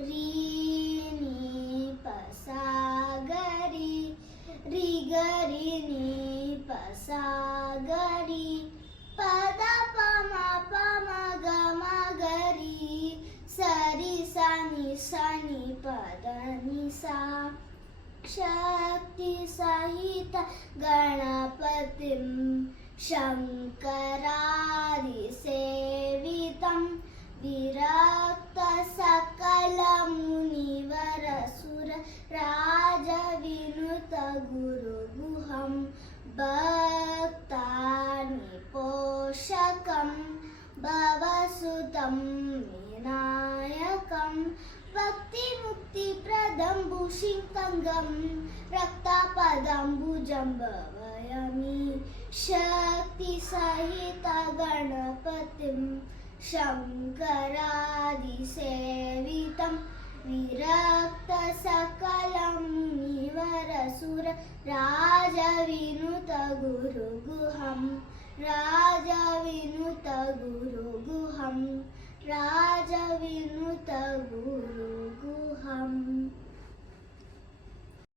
री नी प सा ग री, री ग री नी प सा ग री, प द प म ग ग री, सा री सा नी प द नि सा. शक्ति सहित गणपतिं शङ्करादि सेवितं, विरक्त सकल मुनिवर सुर राज विनुत गुरुगुहं, भक्तानि पोषकं भवसुतं विनायकं, भक्ति मुक्ति प्रदं भूषितंगं, रक्तापदाम्बुजं भवयामि. शक्ति सहित गणपतिं शङ्करादि सेवितं, विरक्त सकल मुनिवर सुर राज विनुत गुरुगुहं, राज विनुत गुरुगुहं, राज विनुत गुरुगुहम्.